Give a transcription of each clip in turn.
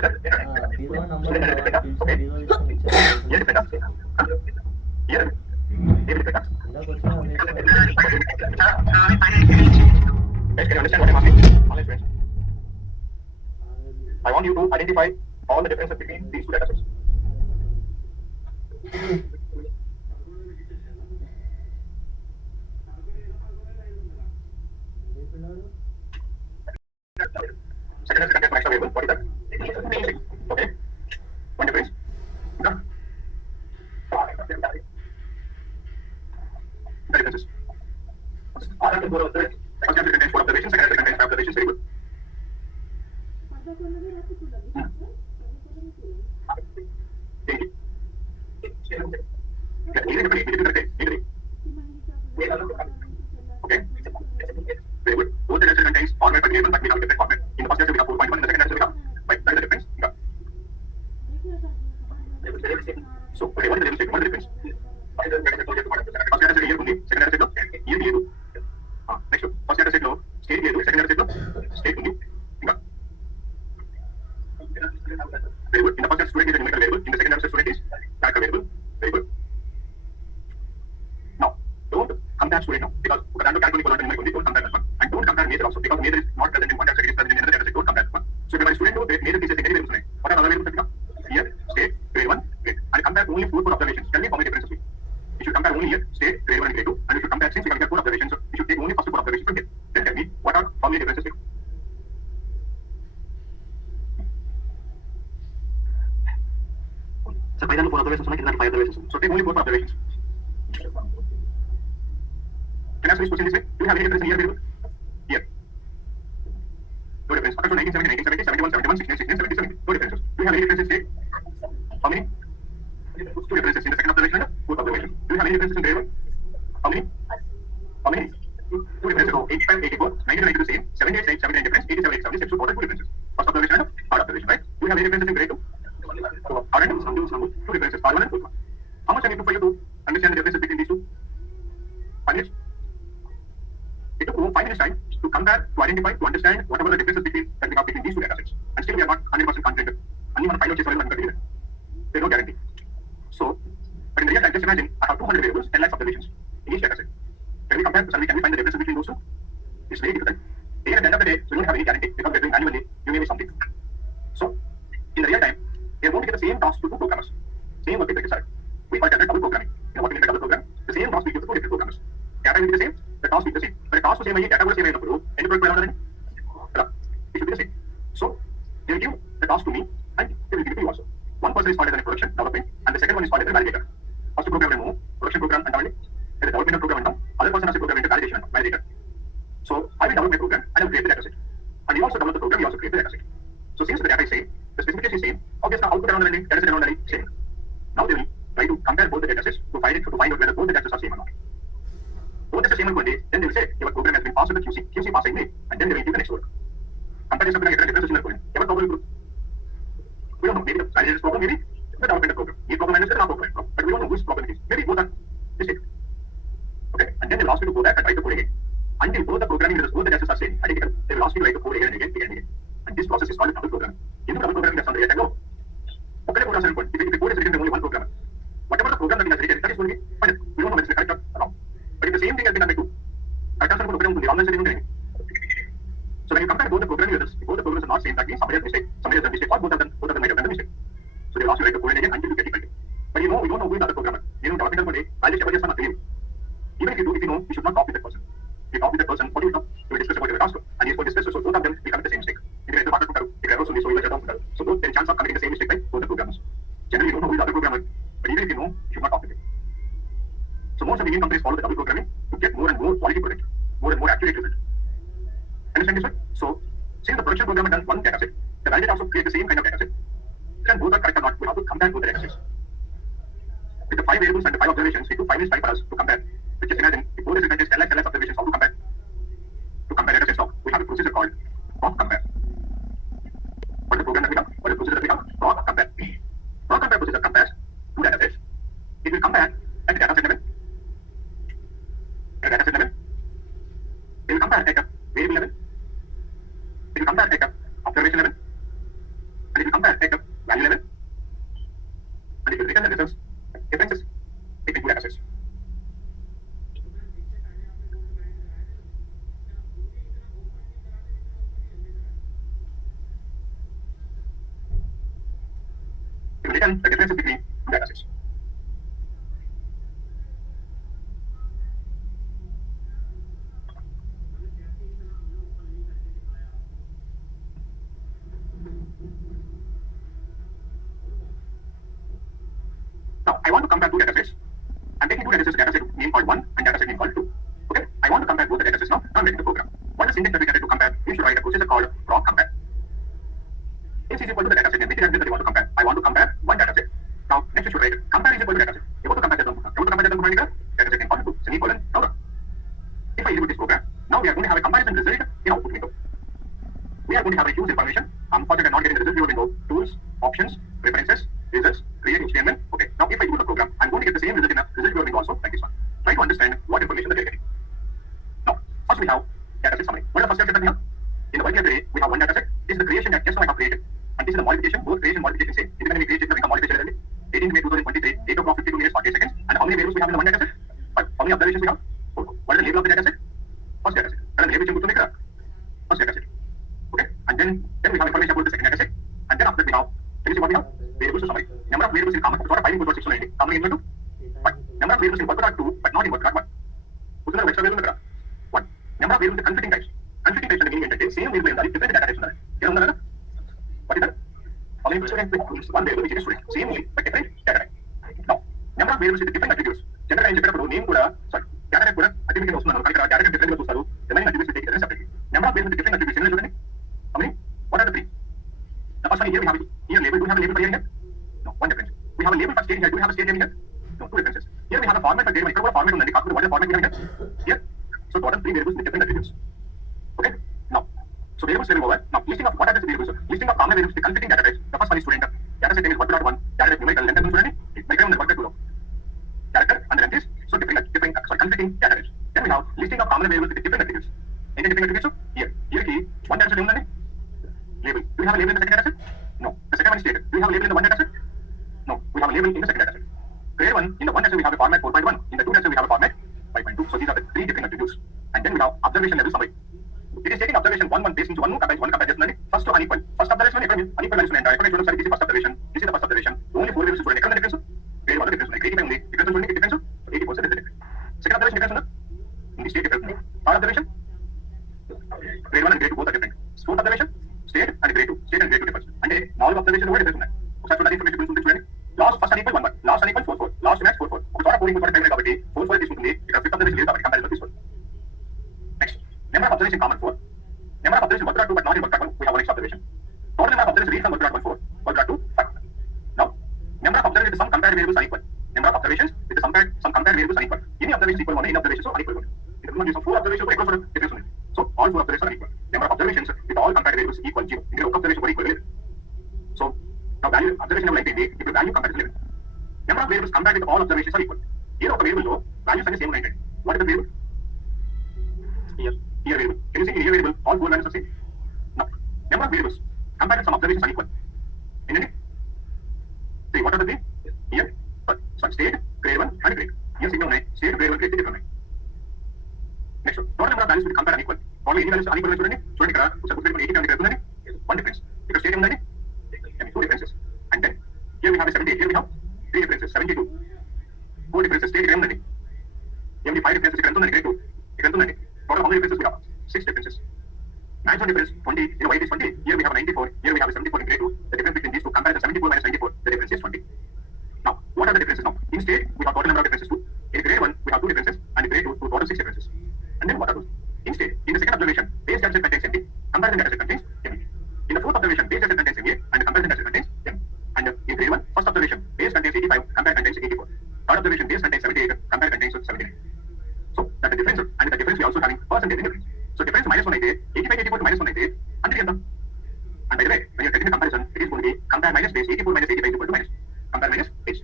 below number of fields below is some ఇలా వచ్చిన Guys, can you understand what I'm asking? Online students. I want you to identify all the differences between these two data sets. Second and second extra variable. What is that? Okay. One difference. The differences. First answer contains 4 observations. Second answer contains 5 observations. Very good. Okay. Very good. Both the answer contains format variable, but we have a different format. In the first answer we have 4.1, in the second answer we have 5. That is the difference. Yeah. So, okay, what is the label statement? What is the difference? First answer year only, second answer year year. Next one. First answer no, state year, second answer state only. Yeah. Very good. In the first answer student is a numerical variable, in the second answer student is character variable. Very good. Now, don't compare student now, because calculate numerical only, don't compare that one. And don't compare major also, because major is not present in one data set, it is present in another data set, don't compare that one. So if my student knows major is a secondary variable, what are other variables? Year, state, grade 1, grade. And compare only 4 observations. Tell me how many differences we. You should compare only year, state, grade 1 and grade 2. And you should compare, since we can get 4 observations, so you should take only first 4 observations from here. Then tell me what are how many differences we. So 5 and 4 observations, so 5 observations. So take only 4 observations. Can I ask this question this way? Do you have any difference in year variable? Year. No difference. After 1970, 1970, 71, 71, 69, 69, 77. No differences. Do you have any difference in state? How many? 2 differences in the second observation and the fourth observation. Do you have any differences in grade 1? How many? How many? 2 differences. Oh, 85, 84, 1992 the same, 78, 79 difference, 87, 87, 6 to total 2 differences. First observation and third observation, right? Do you have any differences in grade 2? Alright, some 2 differences, R1 and 4. How much time it took for you to understand the differences between these two? 5 minutes? It took 5 minutes time to compare, to identify, to understand whatever the differences that we have between these two data sets. And still we are not 100% confident. And even a final case there is no guarantee. So, but in the real time, just imagine I have 200 variables, 10 lakhs observations in each data set. Can we compare? Can we find the differences between those two? It's very difficult. Again, at the end of the day, we don't have any guarantee because we're doing manually. You may be something. So, in the real time, we are going to give the same task to 2 programmers. Same work will be decided. We call it double programming. You know what we mean by double program? The same task we give to 2 different programmers. Data will be the same, the task will be the same. But the task will be the same, data will be the same. Any problem? It should be the same. So, they will give the task to me and they will give it to you also. One person is called as a production development and the second one is called as a validator. First program and production program and the development program and other person has a program and validation and validator. So, I will develop my program and I will create the data set. And you also develop the program, you also create the data set. So, since the data is same, the specification is same, obviously the output around the data set around the same. Now they will try to compare both the data sets to find out whether both the data sets are same or not. Both the same on one day, then they will say your program has been passed to the QC passing me, and then they will give the next work. Compare this something like differences in the program. What problem group? We don't know. Maybe the validator's problem, maybe the development program. Your problem manager and our program. But we don't know whose problem it is. Maybe both are mistake. Okay, and then they will ask you to go back and write the code again. Until both the programming results, both the data are same, identical, they will ask you to write the code again and again, again and again. And this process is called double programming. In the double programming, that's on the go. Okay, if the code is written by only one programmer, whatever the program that has written, that is going to be fine. We don't know whether it's correct or wrong. But if the same thing has been done by 2, correct answer will be wrong answer is going. So when you compare both the programming results, both the programs are not same, that means somebody has mistake, somebody has done mistake, or both of them might have done the mistake. So they will ask you to write the code again until you get it right. But we don't know who is the other programmer. You know, development code, I'll just not clear. Even if you do, if you know, you should not copy that person. If you copy that person, what do you do? You will discuss about your task, and he is going to discuss, so both of them will commit the same mistake. If you write the partner program, if you write also so you write the so both there is chance of committing the same mistake by both the programmers. Generally, you don't know who is the other programmer, but even if you know, you should not copy it. So most of the Indian companies follow the double programming to get more and more quality product, more and more accurate result. Understand this one? So, since the production program has done one data set, the validator also creates the same kind of data set. Then both are correct or not, we have to compare both the data sets. With the 5 variables and the 5 observations, it took 5 minutes time for us to compare. But just imagine, if both the contains 10 lakhs observations, how to compare? To compare data sets now, we have a procedure called cross compare. What is the program that we have? What is the procedure that we have? Cross compare. Cross compare procedure compares 2 data sets. It will compare at the data set level. At the data set level. It will compare at the variable level. It will compare at the observation level. And it will compare It will return the differences between two data sets. Now, I want to compare two data sets. I'm taking two data sets, data set name called 1 and data set name called 2. Okay, I want to compare both the data sets now. Now I'm writing the program. What is the syntax that we get to compare? We should write a procedure called proc compare. Is equal to the data set name. Which data set that we want to compare? I want to compare one data set. Now, next we should write compare is equal to data set. You want to compare data set name called 2. Semicolon. Now, if I execute this program, now we are going to have a comparison result in output window. We are going to have a huge information. Unfortunately, I'm not getting the result viewer window. Tools, options, preferences, results, create HTML. Okay, now if I do the program, I'm going to get the same result in a result viewer window also, like this one. Try to understand what information that we are getting. Now, first we have data set summary. What is the first data set that we have? In the YPR array, we have one data set. This is the creation that just now I have created. And this is the modification, both creation and modification same. Independently created, the modification element. 18th May 2023, 8 o'clock 52 minutes 48 seconds. And how many variables we have in the one data set? 5. How many observations we have? 4. What is the label of the data set? First data set. And the label is make first data set. Okay, and then we have information about the second data set. And then after that we have, can you see what we have? Variables to summary. Number of variables in common. So 5 equals 6 to 90. How many equal to? 5. Number of variables in work 2, but not in work 1. What's the extra variable? 1. Number of variables in conflicting types. Conflicting types are the meaning that same variable in different data types. What is that? How many one variable which is student. Same only, but different data type. Now, number of variables with different attributes. Gender and gender name kuda, sorry, data type kuda attribute vastunu data type different vastustaru. Remaining attributes will take it separately. Number of variables with different attributes chudandi. How many? What are the 3? The first one here we have here label. Do we have a label for here? No, one difference. We have a label for state here. Do we have a state here? No, 2 differences. Here we have a format for grade 1. Here format undi. What is the format we have here? So total 3 variables with different attributes. Okay. Now, so variables level over. Now, listing of what are the variables? Listing of common variables with conflicting data types. The first one is student. Data set name is 1.1. Data type numerical length student. Background and 1.2. Character and the length is so conflicting data types. Then we have listing of common variables with different attributes. Any different attributes? Here key one data set name label. Do we have a label in the second data set? No. The second one is stated. Do we have a label in the one data set? No. We have a label in the second data set. Grade 1 in the one data set we have a format 4.1. In the two data set we have a format 5.2. So these are the 3 different attributes. And then we have observation level summary. It is taking observation 1 based into 1 compares first to unequal. First observation unequal values this is the first observation. This is the first observation. Only 4 variables difference. Grade 1 difference. Grade 5 only difference. 84% is the difference. Second observation difference in the state difference. Third observation grade 1 and grade 2 both are different. Fourth observation state and grade 2 difference. And a knowledge observation over difference. Last first unequal 1 last unequal 4 last max 4 4 equal 5 కాబట్టి 4 తీసుకుంటుంది. ఇక్కడ fifth observation లేదు కాబట్టి comparison తీసుకోండి. Next, number of observations common 4. Number of observations work 2 but not in work 1. We have one extra observation. Total number of observations read from work 1 4, work 2 5. Now, number of observations with some compared variables are equal. Number of observations with some compared variables are equal. Any observations equal 1, any observations are unequal 1. If you use 4 observations for equal difference. So all 4 observations are equal. Number of observations with all compared variables equal 0. If you observation for equal. So now value observation of like if the value compared to 11. Number of variables compared with all observations are equal. Here of the variable low values are the same 9. What is the variable? Here variable. Can you see in here variable all 4 values are same? Now, number of variables compared with some observations are equal. In any? See, what are the 3? Here, sorry, state, grade 1 and grade. Here signal 9, state, grade 1, grade 2 different 9. Next one, total number of values will compare unequal. Only any values are unequal చూడండి ఇక్కడ suppose 80 and grade 1 difference. Because state ఉందండి 2 differences. And then here we have a 78, here we have 3 differences, 72. 4 differences, state grade ఉందండి. 5 differences ఇక్కడ ఎంత ఉందండి grade 2. ఇక్కడ ఎంత ఉందండి. Total how many differences we have? 6 differences. Maximum difference 20. In white is 20. Here we have 94. Here we have 74 in grade 2. The difference between these two compare the 74 minus 94. The difference is 20. Now, what are the differences now? In state, we have total number of differences too. In grade 1, we have 2 differences, and in grade 2, total 6 differences. And then what are those? In state, in the second observation, base data set contains empty. Comparison data set contains empty. In the fourth observation, base data set contains MA, and the comparison data set contains empty. And in grade 1, first observation, base contains 85, compare contains 84. Third observation, base contains 78, compare contains 79. So that's the difference, and the difference we also having percentage in difference. So difference minus 1 అయితే 85 84 to minus 1 అయితే అంటే ఎంత? And by the way, when you're taking the comparison, it is going to be compare minus base 84 minus 85 is equal to minus. Compare minus base.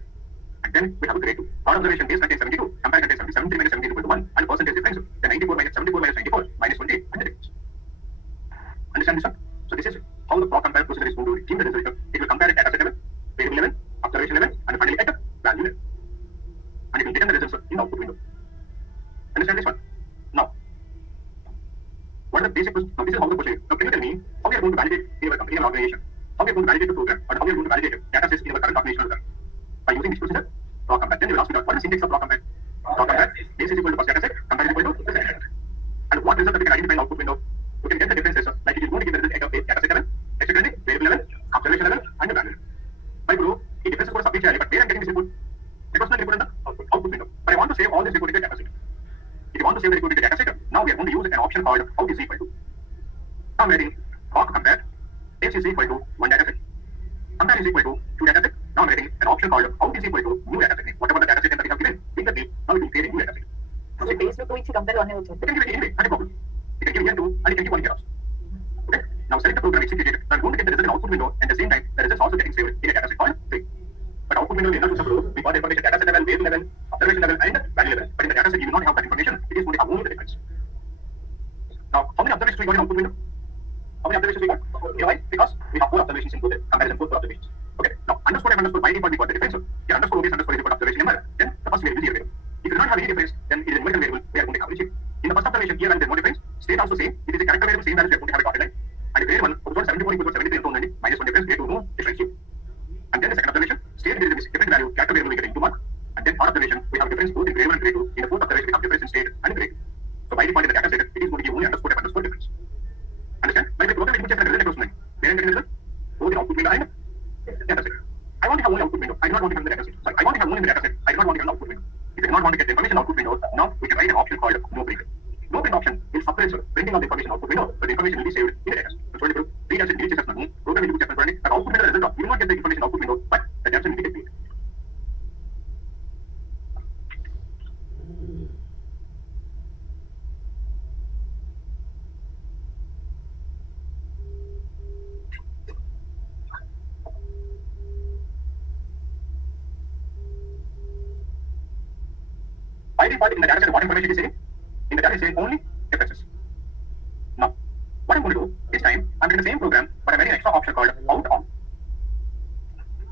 And then we have a grade 2. Third observation, base contains 72, compare contains 73 minus 70 is equal to 1, and percentage difference, then 94 minus 94 minus 20, and the difference. Understand this one? So this is how the proc compare procedure is going to give the result. It will compare at data set level, variable level, observation level, and finally at the value level. And it will return the results in the output window. Understand this one? Now, what are the basic? Now this is how the question is. Now can you tell me how we are going to validate in our company or organization? how we are going to validate the program or how we are going to validate data sets in our current organizational program. By using this procedure, block compare. Then you will ask me what is the syntax of block compare? Block compare, base is equal to first data set, compare is equal to the second data set. And what result that we can identify in output window? We can get the differences, like it is going to give the result of data set level, execute level, variable level, observation level, and the value level. By group, the differences for subject but where I'm getting this input, it was not input in the output window. But I want to save all this input in the data set. If you want to save the input in the data set, now we are going to use an option called out is equal to. Now I'm writing block compare, x is equal to one data set. Compare is equal to two data set. Now I'm writing an option called out is equal to new data set. Whatever the data set that we have given, in the name, now we will create a new data set. So base में कोई सी compare करने होते हैं. You can give it anyway, not a problem. You can give here 2 and you can give 1 here also. Okay. Now select the program executed. Now I'm going to get the result in output window and at the same time the result is also getting saved in a data set called tree. But output window will not show we got the information data set level, variable level, observation level, and value level. But in the data set you will not have that information. It is going to have only the difference. Now how many observations we got in output window? How many observations we got? You know why? Because we have 4 observations included. Comparison 4 observations. Okay. Now underscore and underscore by default we got the difference. Here underscore obs underscore is equal to observation number. Then the first variable is 0. If you do not have any difference, then it is a numerical variable. We are going to have it. In the first observation here and there is no difference. State also same. If it is a character variable, same values we are going to have a dotted line. And if grade 1 equals 74 equals 73 and so on, minus 1 difference, grade 2 no difference here. And then the second observation, state there is a different value, character variable we get into mark. And then third observation, we have difference both in grade 1 and grade 2. In the fourth observation, we have difference in state and grade. So by default in the data set, it is going to give only underscore and underscore difference. Understand? By the program, we can check the result across line. Where I'm getting the result? Both in output window and data set. I want to have only output window. I do not want to have the data set. Sorry, I want to have only the data set. I do not want to have an output window. If you do not want to get the information output window, now we can write an option called no print. No print option will suppress printing of the information output window, but the information will be saved in the data set. So for example, read as it delete as nothing, program will do just running, but output window result, you will not get the information output window, but the data set will be deleted. By default, in the data set, what information is saying? In the data set, only differences. Now, what I'm going to do this time, I'm doing the same program, but I'm adding an extra option called out all.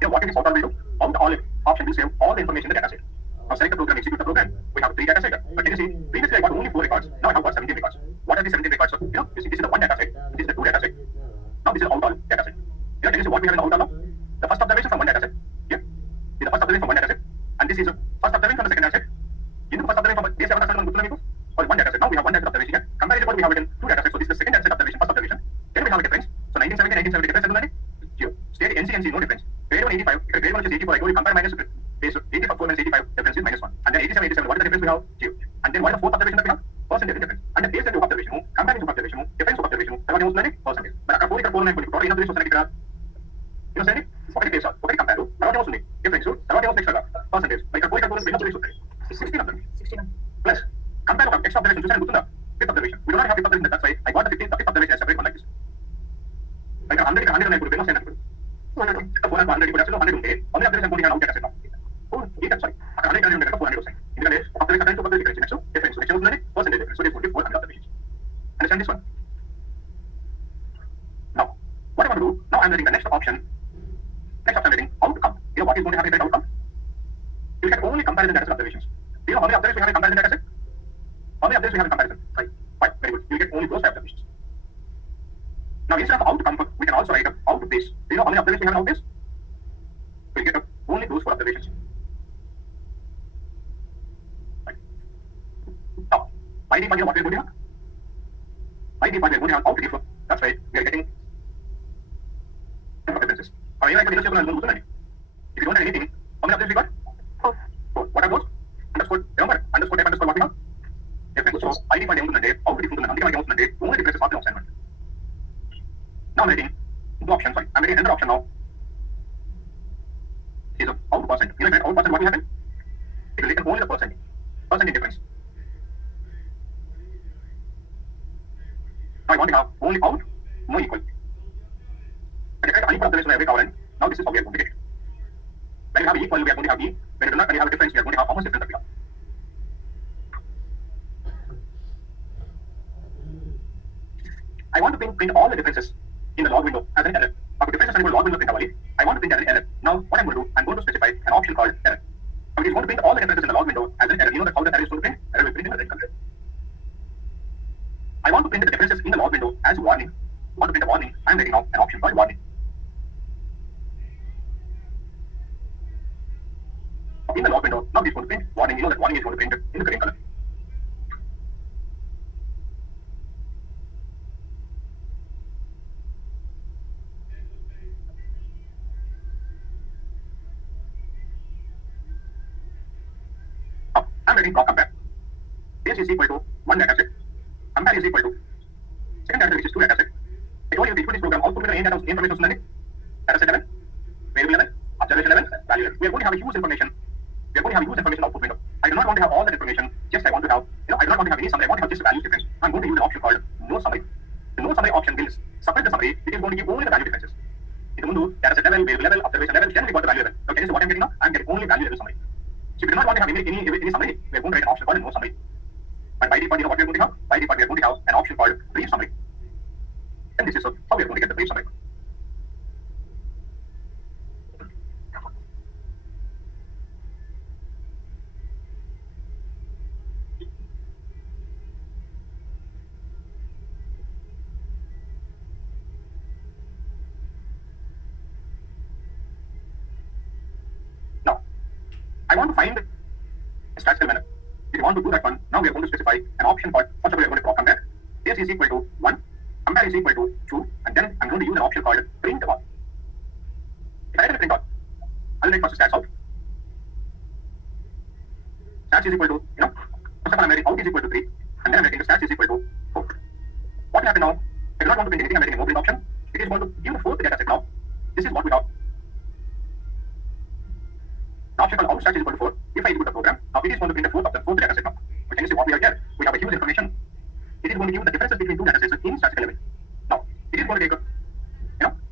Here, what is out all will do? Out all option will save all the information in the data set. Now, select the program, execute the program. We have 3 data sets. But can you see, previously I got only 4 records. Now I have got 17 records. What are these 17 records? So, you know, you see, this is the 1 data set. This is the 2 data set. Now, this is out all data set. Here, can you see what we have in the out all now? The first observation from 1 data set. Here, this is the first observation from 1 data set. And this is the first observation from the second data set. In the first observation from base 7 or 1 data set. Now we have 1 data set observation here. Compare is what we have written 2 data sets. So this is the second data set observation, first observation. Then we have a difference. So 1970 difference is 0. State NC no difference. Grade 1 85. Grade 1 is 84. I told you compare minus base 84 minus 85 difference is minus 1. And then 87 what is the difference we have? 0. And then what is the fourth observation that we have? Percentage difference. And then base 2 observation, compare is observation, difference of observation. That was percentage. But after 4 9 total in observation was you know saying ఒకటి case ఒకటి compare తర్వాత వస్తుంది difference తర్వాత ఏమో extra percentage like 4 రెండు వస్తుంది 16 of them 16 plus compare of extra observation చూసాను గుర్తుందా fifth observation we do not have fifth observation that's why I got the fifth observation as separate one like this like 100 నేను ఇప్పుడు బెనోస్ అయినప్పుడు 400 ఇప్పుడు అసలు 100 ఉంటే only observation only had out data set oh ఇది sorry అక్కడ 100 ఉంటే 400 వస్తాయి ఎందుకంటే observation అంటే observation difference difference which వస్తుంది percentage difference so it would be 400 observations understand this one now what I want to do now I'm writing the next option I'm writing outcome. You know what is going to happen in that outcome? You can only compare the data set observations. Do you know how many observations we have in comparison data set? How many observations we have in comparison? 5. Fine, very good. You get only those 5 observations. Now instead of outcome, we can also write out base. Do you know how many observations we have in out base? We get only those 4 observations. Right. Now, by default, what we are going to have? By default, we are going to have out if. That's why we are getting differences. Or even I can if you don't have anything, how many observations we got? 4. What are those? Underscore, remember, underscore type underscore what we have? Difference. So, by default, out difference, only difference is not the assignment. Now I'm writing the option, sorry, I'm writing another option now. Is out percent. You know, out percent, what will happen? It will return only the percentage difference. Now I want to have only out, no equal. But if I have unequal observation every cover, now this is how we are going to get it. When you have equal, we are going to have E. When you do not, when you have a difference, we are going to have how much difference that we have. I want to print all the differences in the log window as an error. Now, differences are in the log window print only. I want to print as an error. Now, what I'm going to do, I'm going to specify an option called error. Now, it is going to print all the differences in the log window as an error. You know that how the error is going to print? Error will print in the red color. I want to print the differences in the log window as warning. I want to print a warning. I'm writing now an option called warning. then you know that warning is going to print in the green color. Now, I'm writing block compare. Base is equal to one data set. Compare is equal to second data set, which is two data set. I told you the this program output will main data information level, data set level, variable level, observation level, value level. We are going to have a huge information. We are going to have a huge information output window. I do not want to have all that information. Just I want to have, I do not want to have any summary. I want to have just a value difference. I'm going to use an option called no summary. The no summary option will separate the summary. It is going to give only the value differences. In the data set level, variable level, observation level, then we got the value level. Okay, this is what I'm getting now. I'm getting only value level summary. So if you do not want to have any summary, we are going to write an option called no summary. But by default, you know what we are going to have? By default, we are going to have an option called brief summary. And this is how we are going to get the brief summary. Now, I want to find the statistical manner. If you want to do that one, now we are going to specify an option called, first of all, we are going to draw compare. Base is equal to 1, compare is equal to 2, and then I'm going to use an option called print all. If I write a print all, I'll write first stats out. Stats is equal to, first of all, I'm writing out is equal to 3, and then I'm writing the stats is equal to 4. What will happen now? I do not want to print anything, I'm writing a no print option. It is going to give the fourth data set now. This is what we have. The option called out stats is equal to 4. If I execute the program, now it is going to print the fourth data set now. But can you see what we have here? We have a huge information. It is going to give the differences between two data sets in statistical level. Now, it is going to take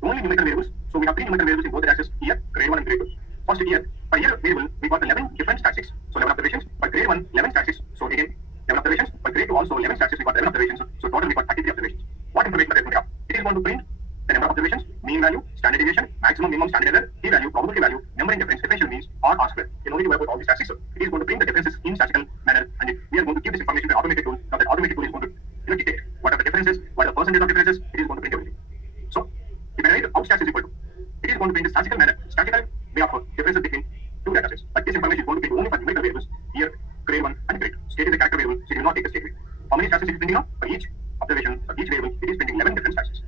only numerical variables. So we have three numerical variables in both the data sets here, grade 1 and grade 2. First here, per year variable, we got 11 different statistics. So 11 observations. For grade 1, 11 statistics. So again, 11 observations. For grade 2 also 11 statistics, we got 11 observations. So total we got 33 observations. What information are they going to have? It is going to print the number of observations, mean value, standard deviation, maximum, minimum, standard error, p-value, probability value, number in difference, differential means, or R square. In only to work with all these statistics. So it is going to print the differences in statistical manner, and we are going to give this information to an automated tool. Now that automated tool is going to detect what are the differences, what are the percentage of differences. It is going to print everything. So if I write out stats is equal to, it is going to print the statistical manner, statistical way of differences between two data sets. But this information is going to be only for numerical variables here, grade 1 and grade 2. State is a character variable, so it will not take the state variable. How many statistics is printing now? For each observation, for each variable, it is printing 11 different statistics.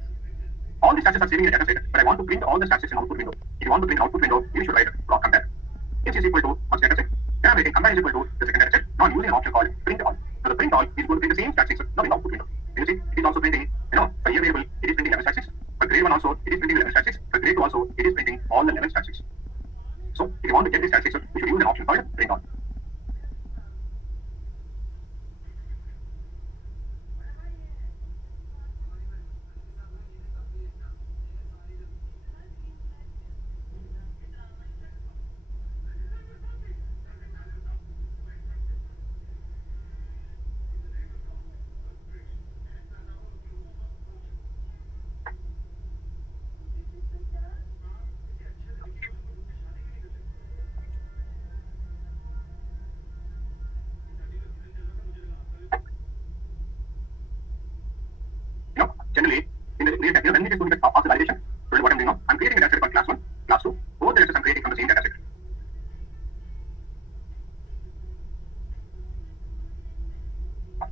All the statistics are saving in a data set, but I want to print all the statistics in output window. If you want to print output window, you should write block compare. X is equal to first data set. Then I'm writing compare is equal to the second data set. Now I'm using an option called print all. Now the print all is going to print the same statistics, not in output window. You see, it is also printing, for year variable, it is printing 11 statistics. For grade 1 also, it is printing 11 statistics. For grade 2 also, it is printing all the 11 statistics. So if you want to get these statistics, you should use an option called print all. Generally, when it is going to get after validation, so what I'm doing now, I'm creating a data set for class 1, class 2, both data sets I'm creating from the same data set.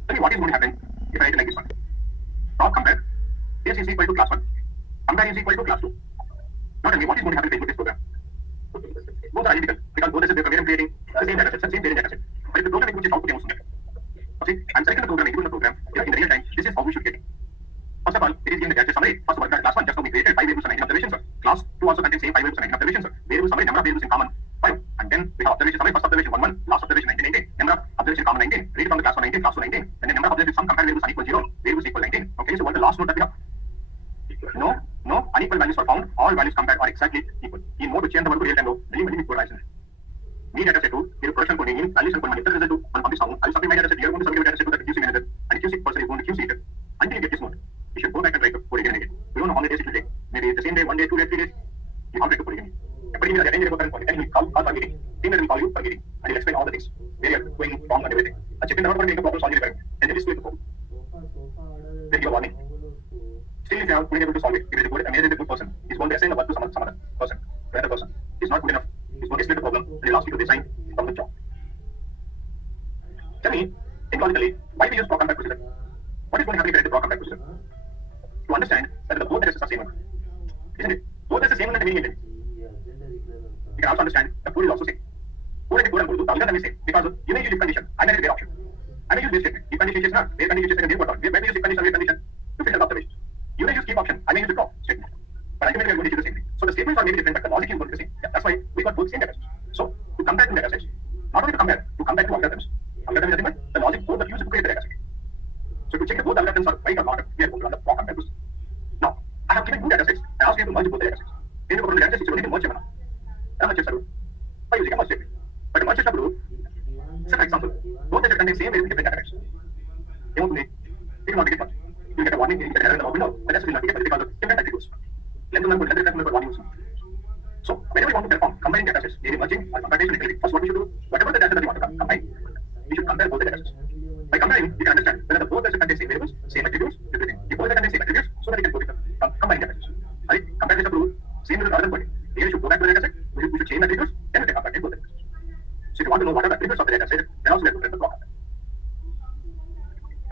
Tell me what is going to happen if I write it like this one. Dot compare, base is equal to class 1, compare is equal to class 2. Now tell me what is going to happen if I execute this program. Both are identical, because both data sets I'm creating the same data set, same data set. But if the program executes output, see, I'm selecting the program, executing the program, in the real time, this is how we should get it. First of all, it is given the data summary. First of all, class 1 just now we created 5 variables and 19 observations. Class 2 also contains same 5 variables and 19 observations. Variable summary, number of variables in common 5. And then we have observation summary, first observation 1 1, last observation 19 19. Number of observation common 19. Read from the class 1 19, class 2 19. And then number of observations some compare variables unequal 0. Variables equal 19. Okay, so what is the last note that we have? No unequal values are found. All values compared are exactly equal. In mode to change the one to real time though, many equalize. Me data set to here production coding in values and code result to one publish sound. I'll submit my data set here, going to submit my data set to the QC manager, and QC person is going to QC it until you get this note. You should go back and write the code again and again. We don't know how many days it will take. Maybe the same day, 1 day, 2 days, 3 days. You have to write the code again. But if you are attending the current point, and he will call for meeting. Team will call you for meeting, and he'll explain all the things where you are going wrong and everything. A chip in the road for making a problem solving requirement, and then display the code. Then you are warning. Still, if you are able to solve it, if it is a good person, he's going to assign the work to some other person. The other person is not good enough. He's going to explain the problem, and he'll ask you to resign from the job. isn't it? Both is the same in the meaning intent. You can also understand the code is also same. Code and code and code are same because you may use if condition. I may use their option. I may use this statement. If condition is not, their condition is second, where may use if condition, where condition to filter observation. You may use keep option. I may use the drop statement. But ultimately we are going to use the same thing. So the statements are maybe different, but the logic is going to be the same. Yeah, that's why we got both same datasets. So to compare two datasets, not only to compare two algorithms. Algorithm is nothing but the logic code that you use to create the dataset. So to check if both algorithms are right or not, we are going to run the block compare. Now, I have given two datasets. I ask you to merge both the datasets. Then you go to the datasets, you need to merge them. How much is the by using a merge statement. But the merge is rule. So for example, both datasets contain same variable different datasets. They won't make it will not get much. You get a warning, you get an error in the window. The rest will not get because of different attributes. Let us warning. So whenever you want to perform combining datasets, either merging or comparison, first what we should do, whatever the data that we want to combine, we should compare both the datasets. By comparing, you can understand whether the both datasets contain same variables, same attributes, everything. If both contain same attributes, so that we can go with the combining datasets. Right? Compare is a rule, same with the other point. Here we should go back to the dataset, we should change the attributes, then we can compare both the datasets. So if you want to know what are the attributes of the dataset, then also we have to press the block.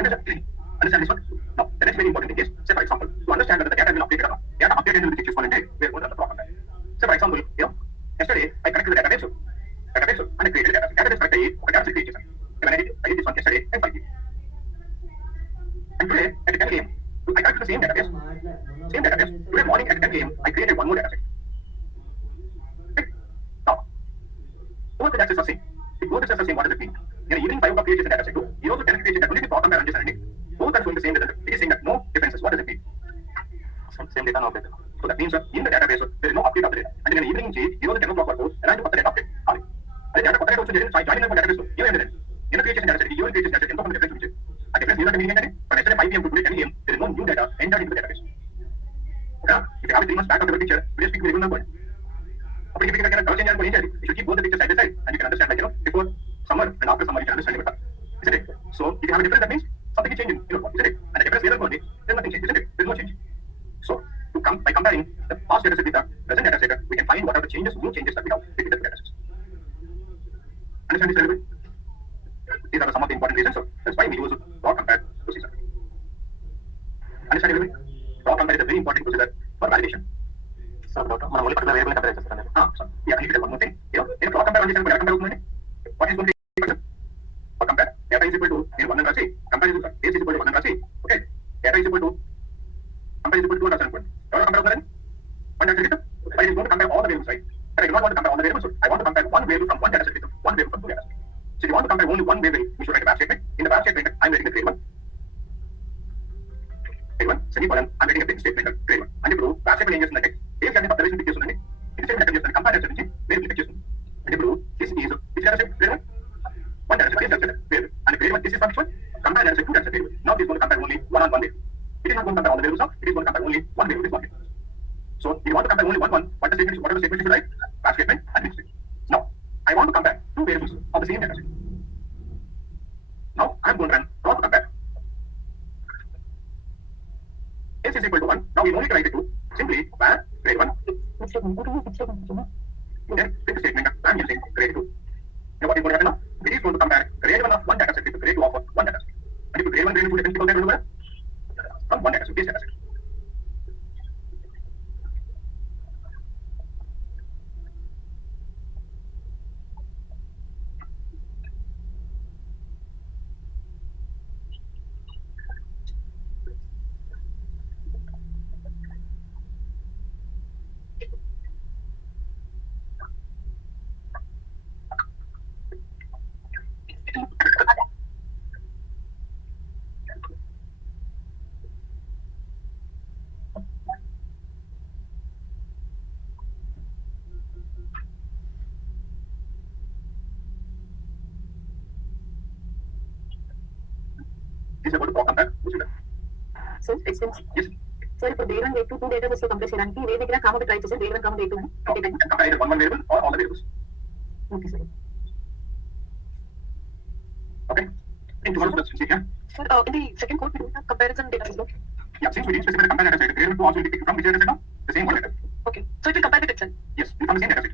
Understand this one? Now, the next very important thing is, say for example, to understand whether the data will update or not. Data updated will be useful in day, we are going to the block compare. So for example, yesterday I connected the database, and I created a database. Database correct ఒక database create చేశాను. I did this one yesterday and 5 And today at 10 a.m. I connected the same database. Today morning at 10 a.m. I created one more dataset. Okay. Now, both the datasets are same. If both the datasets are same, what does it mean? In the evening 5 o'clock creates a dataset too. You also can create that only the block compare run చేశానండి. Both are showing the same result. It is saying that no differences. What does it mean? Same data, no update. So that means in the database there is no update of the data. And in the evening, you know the 10 o'clock వరకు ఎలాంటి కొత్త data update కావాలి. అదే data కొత్త data వచ్చి join అయిన database ఏమైంది నేను క్రియేట్ చేసిన డేటాసెట్ ఎవరు క్రియేట్ చేసిన డేటాసెట్ ఎంతో కొంత డిఫరెన్స్ ఉంది. ఆ డిఫరెన్స్ ఏంటంటే మీనింగ్ ఏంటంటే but yesterday 5 pm to today 10 am there is no new data entered into the database. Okay? If you have a 3 months back of the picture, please speak with everyone. అప్పుడు ఈ picture colour change చేయాలి ఏం చేయాలి? You should keep both the pictures side by side and you can understand like before summer and after summer you can understand better. Isn't it? So if you have a difference that means something is changing in your body, isn't it? And the difference there is nothing changed, isn't it? There is no change. So by comparing the past dataset with the present dataset, we can find what are the new changes that we have with the datasets. Understand this a little bit? These are some of the important reasons. So that's why we use block compare procedure. Understand a little bit? Block compare is a very important procedure for validation. So మనం only particular variable compare చేస్తాం. Yeah, and if you have one more thing, in block compare run చేసినప్పుడు compare అవుతుందండి. What is going to be for compare? Data is equal to నేను 1 అని రాసి, compare is equal to 1 అని రాసి, okay? Data is equal to compare is equal to 1 రాసి అనుకోండి. ఎవరు కంపేర్ అవుతారని? One data set, but it is going to compare all the variables, right? But I do not want to compare all the variables. I want to compare one variable from one data set with one variable from two data sets. So if you want to compare only one variable, you should write a batch statement. In the batch statement, I am writing the grade 1. Grade 1, semicolon, I am writing a print statement of grade 1. And ఇప్పుడు batch statement ఏం చేస్తుందంటే, ఏం చేయాలి observation pick చేస్తుందండి. ఇది statement ఎక్కడ చేస్తుంది? Compare data set నుంచి variable పిక్ చేస్తుంది. And ఇప్పుడు this is which data set? Grade 1. One data set, variable. And grade 1, this is from which one? Compare data set, two data set variable. Now it is going to compare only one on one variable. It is not going to compare all the variables now. It is going to compare only one variable with one variable. So if you want to compare only one, what are the statements you should write? Batch statement and print statement. Now, I want to compare two variables of the same data set. Now, I am going to run block compare. S is equal to 1. Now, we only write it to simply where grade 1. Then print statement, I am using grade 2. Now, what is going to happen now? It is going to compare grade 1 of one data set with grade 2 of one data set. And if grade 1, grade 2 difference people compare from one data set, this data set. This is about to block compare procedure. So extension. Yes. So ఇప్పుడు grade 1 grade 2 data base లో compare చేయడానికి ఏ దగ్గర comma try చేశారు grade 1 grade 2 అని No, you can compare either one variable or all the variables. Okay sir Okay. In tomorrow's question, see here. Sir in the second code we have comparison data set. Yeah, since we didn't specify the compare data set, grade 2 also will be picked from which data set now? The same one data. Okay, so it will compare with itself. Yes, from the same data set.